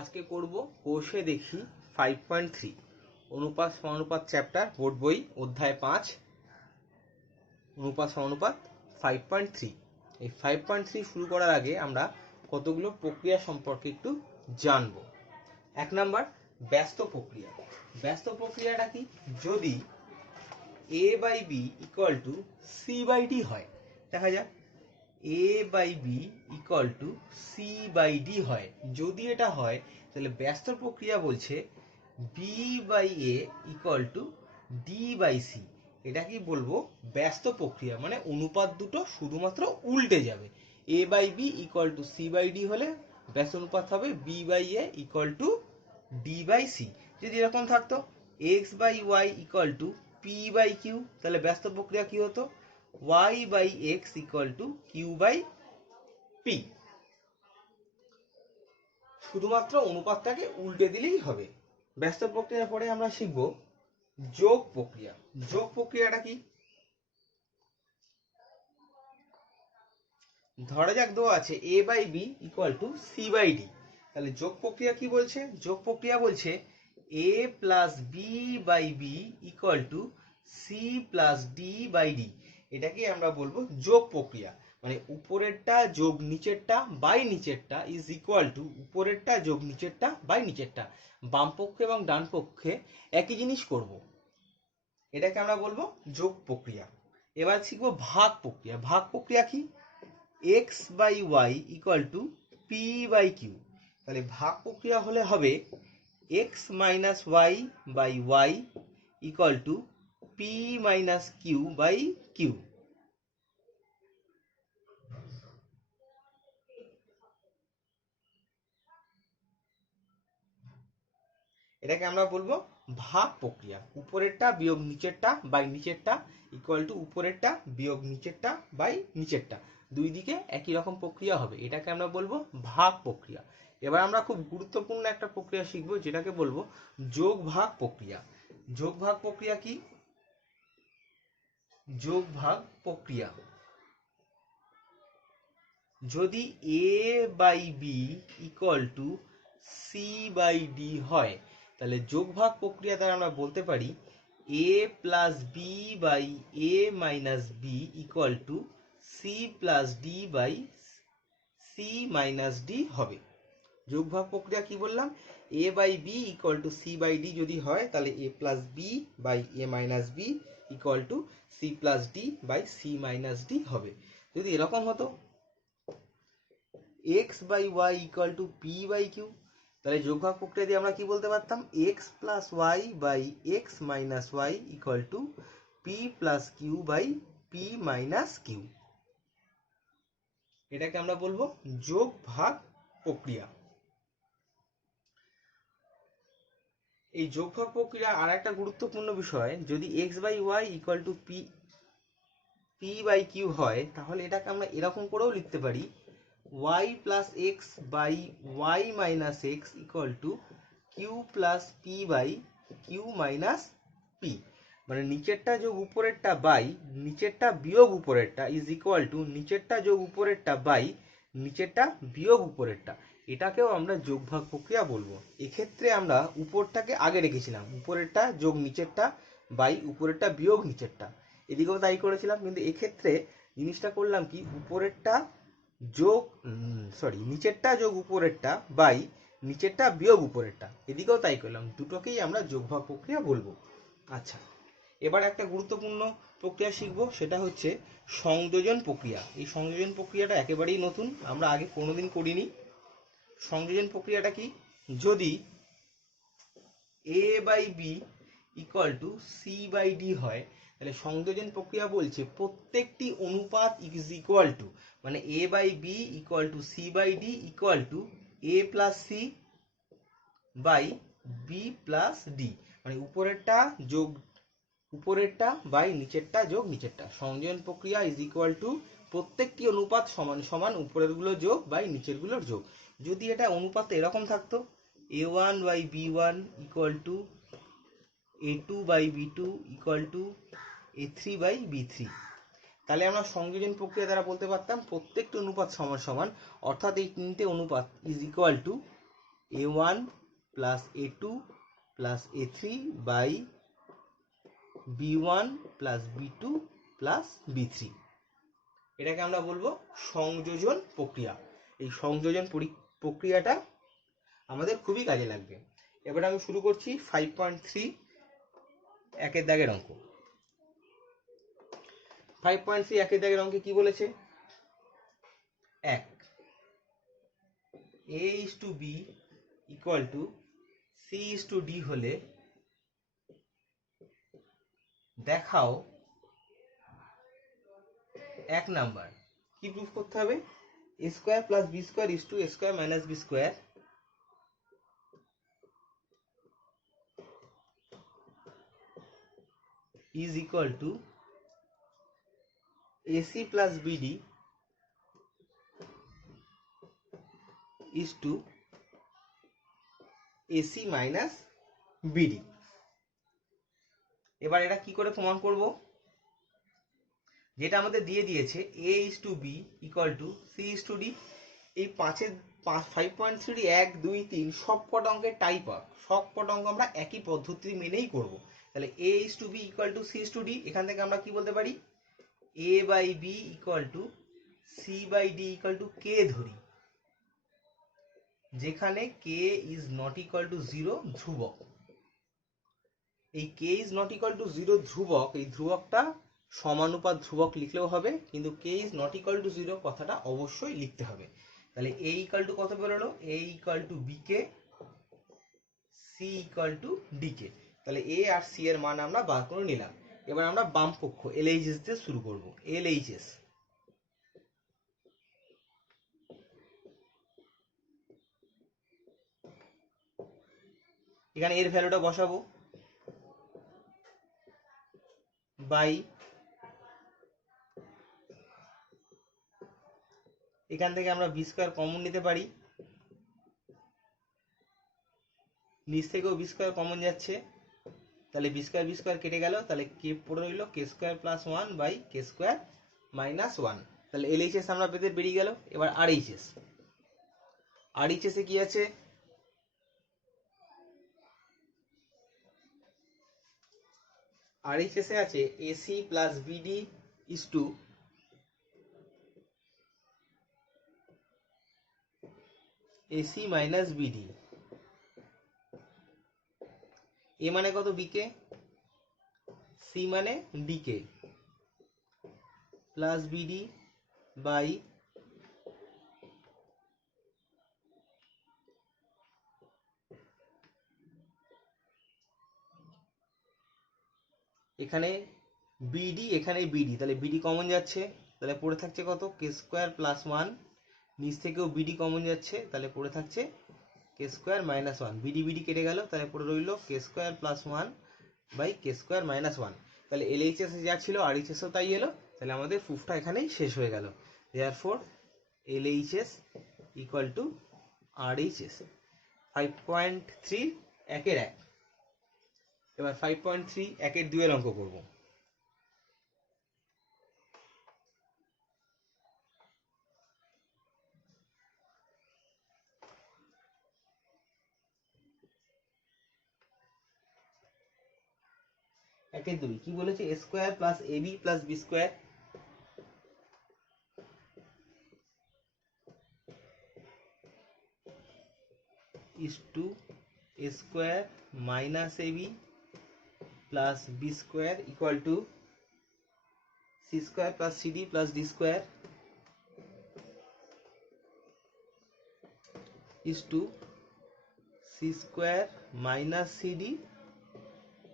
আজকে করব কোষে দেখি 5.3 অনুপাত সমানুপাত চ্যাপ্টার বোর্ড বই অধ্যায় 5 অনুপাত সমানুপাত 5.3। এই 5.3 শুরু করার আগে আমরা কতগুলো প্রক্রিয়া সম্পর্কে একটু জানব। 1 নাম্বার ব্যস্ত প্রক্রিয়া। ব্যস্ত প্রক্রিয়াটা কি? যদি a by b equal to c by d হয়, দেখা যাক a by b equal to c by d হয়। যদি এটা হয় তাহলে ব্যস্ত প্রক্রিয়া বলছে b by a equal to d by c। এটা কি বলবো? ব্যস্ত প্রক্রিয়া, মানে অনুপাত দুটো শুধুমাত্র উল্টে যাবে। a by b equal to c by d হলে ব্যস্ত অনুপাত হবে b by a equal to d by c। যদি এরকম থাকতো x by y equal to p by q, তাহলে ব্যস্ত প্রক্রিয়া কি হতো? y by x equal to q by p। শুধুমাত্র অনুপাতটাকে উল্টে দিলেই হবে। ব্যস্ত প্রক্রিয়ার পরে আমরা শিখব যোগ প্রক্রিয়া। যোগ প্রক্রিয়াটা কি? ধরা যাক দেওয়া আছে a by b equal to c by d, তাহলে যোগ প্রক্রিয়া কি বলছে? যোগ প্রক্রিয়া বলছে a plus b by b equal to c plus d by d। এটাকে আমরা বলবো যোগ প্রক্রিয়া, মানে উপরেরটা যোগ নিচেরটা বাই নিচেরটা ইজ ইকুয়াল টু উপরেরটা যোগ নিচেরটা বাই নিচেরটা। বাম পক্ষে এবং ডান পক্ষে একই জিনিস করব, এটাকে আমরা বলবো যোগ প্রক্রিয়া। এবার শিখবো ভাগ প্রক্রিয়া। ভাগ প্রক্রিয়া কি? x by y equal to p by q। তাহলে ভাগ প্রক্রিয়া হলে হবে x minus y by y equal to p minus q by q। এটাকে আমরা বলবো ভাগ প্রক্রিয়া। উপরেরটা বিয়োগ নিচেরটা বাই নিচেরটা ইকুয়াল টু উপরেরটা বিয়োগ নিচেরটা বাই নিচেরটা, দুই দিকে একই রকম প্রক্রিয়া হবে, এটাকে আমরা বলবো ভাগ প্রক্রিয়া। এবার আমরা খুব গুরুত্বপূর্ণ একটা প্রক্রিয়া শিখবো, যেটাকে বলবো যোগ ভাগ প্রক্রিয়া। যোগ ভাগ প্রক্রিয়া কি? যোগ ভাগ প্রক্রিয়া যদি a by b equal to c by d হয়, তাহলে যোগ ভাগ প্রক্রিয়া দ্বারা আমরা বলতে পারি a plus b by a minus b equal to c plus d by c minus d হবে। যোগ ভাগ প্রক্রিয়া কি বললাম? a by b equal to c by d যদি হয়, তাহলে a plus b by a minus b equal to c plus d by c minus d হবে। যদি এরকম হতো x by y equal to p by q, তাহলে যোগভাগ প্রক্রিয়া দিয়ে আমরা কি বলতে পারতাম? x plus y by x minus y equal to p plus q by p minus q। এটাকে আমরা বলবো যোগ ভাগ প্রক্রিয়া। এই যোগ ভাগ প্রক্রিয়া আর একটা গুরুত্বপূর্ণ বিষয়, যদি x by y equal to p by q হয়, তাহলে এটাকে আমরা এরকম করেও লিখতে পারি y plus x by y minus x equal to q plus p by q minus p. মানে নিচেরটা যোগ উপরেরটা বাই নিচেরটা বিয়োগ উপরেরটা ইজ ইকুয়াল টু নিচেরটা যোগ উপরেরটা বাই নিচেরটা বিয়োগ উপরেরটা। এটাকেও আমরা যোগ ভাগ প্রক্রিয়া বলবো। এক্ষেত্রে আমরা উপরটাকে আগে রেখেছিলাম, উপরেরটা যোগ নিচেরটা বাই উপরেরটা বিয়োগ নিচেরটা, এদিকেও তাই করেছিলাম। কিন্তু এক্ষেত্রে জিনিসটা করলাম কি, উপরেরটা যোগ নিচেরটা যোগ উপরেরটা বাই নিচেরটা বিয়োগ উপরেরটা, এদিকেও তাই করলাম। দুটোকেই আমরা যোগভাগ প্রক্রিয়া বলবো। আচ্ছা, এবার একটা গুরুত্বপূর্ণ প্রক্রিয়া শিখবো, সেটা হচ্ছে সংযোজন প্রক্রিয়া। এই সংযোজন প্রক্রিয়াটা একেবারেই নতুন, আমরা আগে কোনোদিন করিনি। সংযোজন প্রক্রিয়াটা কি? যদি a by b equal to c by d হয়, তাহলে সংযোজন প্রক্রিয়া বলছে প্রত্যেকটি অনুপাত ইজ ইকুয়াল টু, মানে a by b equal to c by d equal to a plus c by b plus d, মানে উপরেরটা যোগ উপরেরটা বাই নিচেরটা যোগ নিচেরটা। সংযোজন প্রক্রিয়া ইজ ইকুয়াল টু প্রত্যেকটি অনুপাত সমান সমান উপরের গুলো যোগ বাই নিচের গুলোর যোগ। যদি এটা অনুপাত এরকম থাকতো a1 by b1 equal to a2 by b2 equal to a3 by b3, তাহলে আমরা সংযোজন প্রক্রিয়া দ্বারা বলতে পারতাম প্রত্যেকটি অনুপাত সমান সমান, অর্থাৎ এই তিনটে অনুপাত is equal to a1 plus a2 plus a3 by b1 plus b2 plus b3। এটাকে আমরা বলবো সংযোজন প্রক্রিয়া। এই সংযোজন প্রক্রিয়াটা আমাদের খুবই কাজে লাগবে। এবার আমি শুরু করছি 5.3 একের দাগের অঙ্ক। 5.3 একের দাগের অঙ্কে কি বলেছে? এক, a is to b equal to c is to d হলে দেখাও, এক নাম্বার কি প্রুফ করতে হবে? a square plus b square is to a square minus b square is equal to ac plus bd is to ac minus bd। এবার এটা কি করে প্রমাণ করব? যেটা আমাদের দিয়ে দিয়েছে a is to b equal to c is to d। এই 5.3 1 2 3 সব কটা অঙ্কের টাইপ আপ, সব কটা অঙ্ক আমরা একই পদ্ধতি মেনেই করব। তাহলে a is to b equal to c is to d, এখান থেকে আমরা কি বলতে পারি? a by b equal to c by d equal to k ধরি, যেখানে k is not equal to 0 ধ্রুবক। এই k is not equal to 0 ধ্রুবক, এই ধ্রুবকটা সমানুপাত ধ্রুবক লিখলেও হবে, কিন্তু k is not equal to 0 কথাটা অবশ্যই লিখতে হবে। তাহলে a equal to কত বেরোলো? a equal to bk, c equal to dk। তাহলে a আর c এর মান আমরা বার করে নিলাম। এবার আমরা বাম পক্ষ LHS দিয়ে শুরু করব। LHS এখানে এর ভ্যালুটা বসাবো, বাই এখান থেকে আমরা বি স্কোয়ার কমন নিতে পারি, নিচ থেকেও বি স্কোয়ার কমন যাচ্ছে, তাহলে বি স্কোয়ার কেটে গেল, তাহলে কে পড়ে রইল k square plus 1 by k square minus 1। তাহলে LHS আমরা পেতে বেরিয়ে গেল। এবার RHS, RHS এ কি আছে? RHS এ আছে AC plus BD is to AC minus BD। A মানে কত? বিকে, সি মানে ডিকে, প্লাস বিডি বাই এখানে বিডি, এখানে বিডি, তাহলে বিডি কমন যাচ্ছে, তাহলে পড়ে থাকছে কত? K square plus 1। নিচ থেকেও বিডি কমন যাচ্ছে, তাহলে পড়ে থাকছে k square minus 1। B d b d কেটে গেল, তাহলে পড়ে রইল k square plus 1 by k square minus 1। তাহলে LHS যা ছিল RHS ও তাই এলো। তাহলে আমাদের প্রুফটা এখানেই শেষ হয়ে গেল। Therefore LHS equal to RHS। 5.3 একের 1। এবার 5.3 একের 2 এর অঙ্ক করব। একের 2 কি বলেছে? a square plus ab plus b square is to a square minus ab plus b square equal to c square plus cd plus d square is to c square minus cd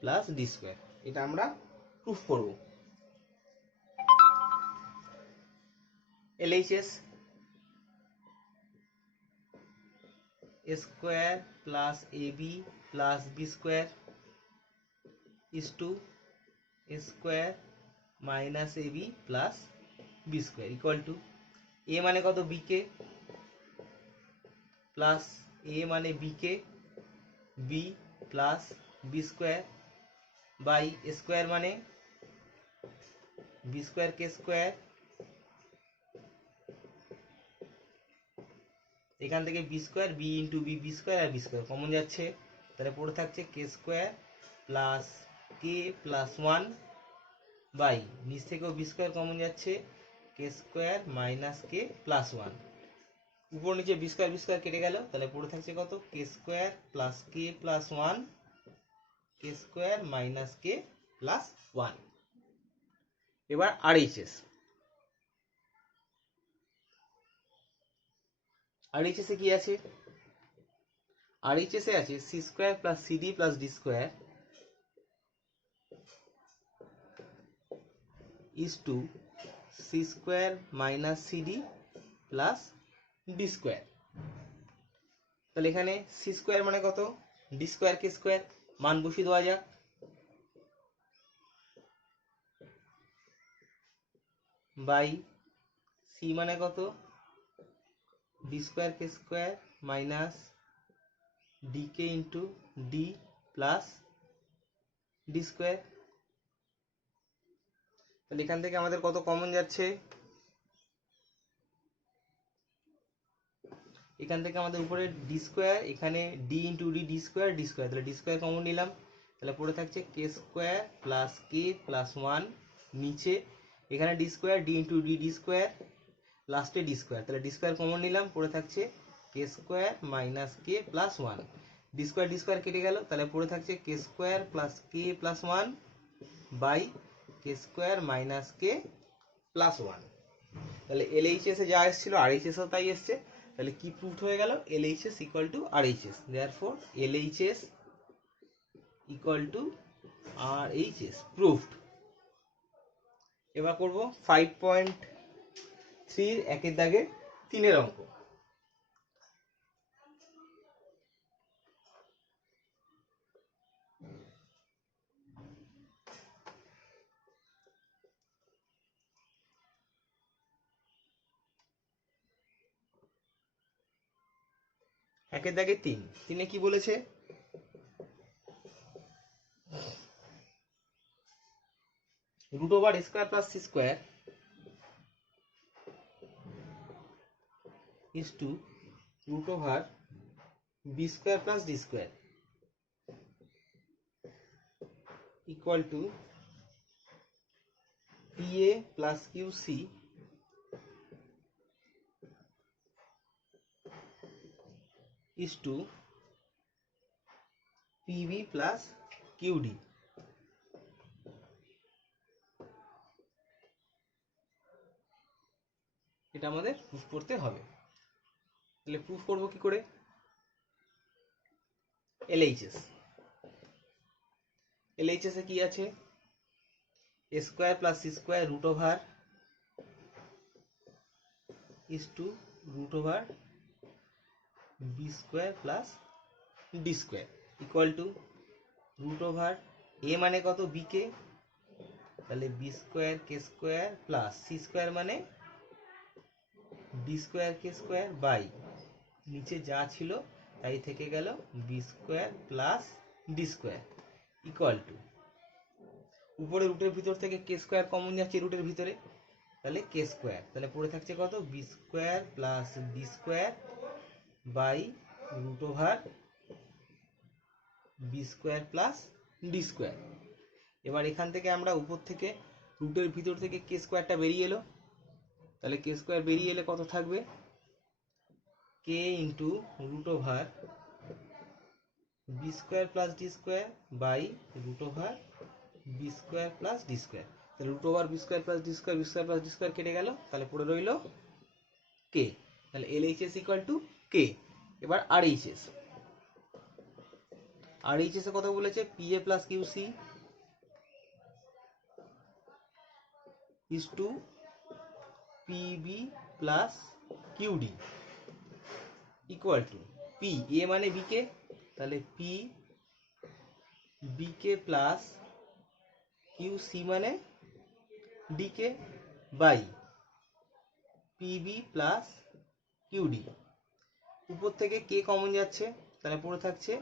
plus d square। এটা আমরা proof করব। LHS a square plus ab plus b square is to a square minus ab plus b square equal to a মানে কত? bk plus a মানে bk, b plus b square by square মানে b square k square এখান থেকে b square, b into b, b square আর b square common যাচ্ছে, তাহলে পড়ে থাকছে k square plus k plus one by নিচ থেকেও বি স্কোয়ার কমন যাচ্ছে, k square minus k plus one. উপর নিচে বি স্কোয়ার কেটে গেল, তাহলে পড়ে থাকছে কত, k square plus k plus one, k square minus k plus one. এবার আরএইচএস, আরএইচএস এ কি আছে, আরএইচএস এ আছে c square plus c d plus d square is to c square minus c d plus d square. তাহলে এখানে C square মানে কত, ডি স্কোয়ার কে স্কোয়ার, মান বসিয়ে দেওয়া যাক। বাই সি মানে কত, d square k square minus d k into d plus d square. তাহলে এখান থেকে আমাদের কত কমন যাচ্ছে, এখান থেকে আমাদের উপরে ডি স্কোয়ার, এখানে d into d, d square d square, তাহলে ডি স্কোয়ার কমন নিলাম, তাহলে পড়ে থাকছে k square plus k plus one, নিচে এখানে d square, d into d, d square, লাস্টে ডি স্কোয়ার, তাহলে ডি স্কোয়ার কমন নিলাম, পড়ে থাকছে k square minus k plus one. D square কেটে গেল, তাহলে পড়ে থাকছে k square plus k plus one by k square minus k plus one. তাহলে এলএইচএস এ যা এসেছিল আরএইচএস ও তাই এসছে। তাহলে কি প্রুফড হয়ে গেল, LHS equal to RHS, therefore LHS equal to RHS proofed. এবার করব 5.3 একের দাগে 3-এর অঙ্ক। একের দাগে 3 কি বলেছে, root over a square plus c square is to root over b square plus d square equal to p a plus q c is to p b plus q d. এটা আমাদের প্রুফ করতে হবে। তাহলে প্রুফ করব কি করে, এলএইচএস, এলএইচএস এ কি আছে, a square plus c square root over is to root over b square plus d square equal to root over a মানে কত, বি কে, তাহলে b square k square plus c square মানে d square k square by নিচে যা ছিল তাই থেকে গেল b square plus d square equal to উপরে রুটের ভিতর থেকে কে স্কোয়ার কমন যাচ্ছে রুটের ভিতরে, তাহলে কে স্কোয়ার, তাহলে পড়ে থাকছে কত, b square plus d square by root over b square plus d square. এবার এখান থেকে আমরা উপর থেকে রুটের ভিতর থেকে কে স্কোয়ারটা বেরিয়ে এলো, তাহলে কে স্কোয়ার বেরিয়ে এলে কত থাকবে, k into root over b square plus d square by root over b square plus d square. তাহলে root over b square plus d square, b square plus d square কেটে গেল, তাহলে পড়ে রইল কে। তাহলে এলএইচএস ইকুয়াল টু কে। এবার RHS, RHS এ কত বলেছে, p a plus q c is to p b plus q d equal to p a মানে বিকে, তাহলে p b k plus q c মানে d k by p b plus q d. উপর থেকে কে কমন যাচ্ছে, তাহলে পড়ে থাকছে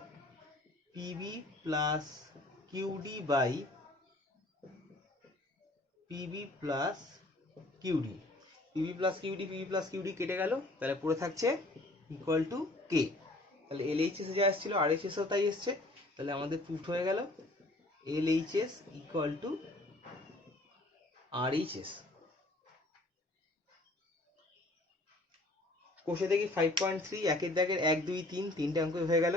p b plus q d by p b plus q d, p b plus q d কেটে গেল, তাহলে পড়ে থাকছে ইকুয়াল টু কে। তাহলে LHS যা আসছিল RHSও তাই এসছে, তাহলে আমাদের প্রুফ হয়ে গেল LHS ইকুয়াল টু RHS। কোষে দেখি 5.3 একের দাগের 1 2 3 তিনটে অঙ্ক হয়ে গেল।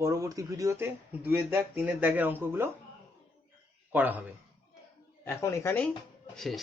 পরবর্তী ভিডিওতে 2 দাগ 3 দাগের অঙ্কগুলো করা হবে। এখন এখানেই শেষ।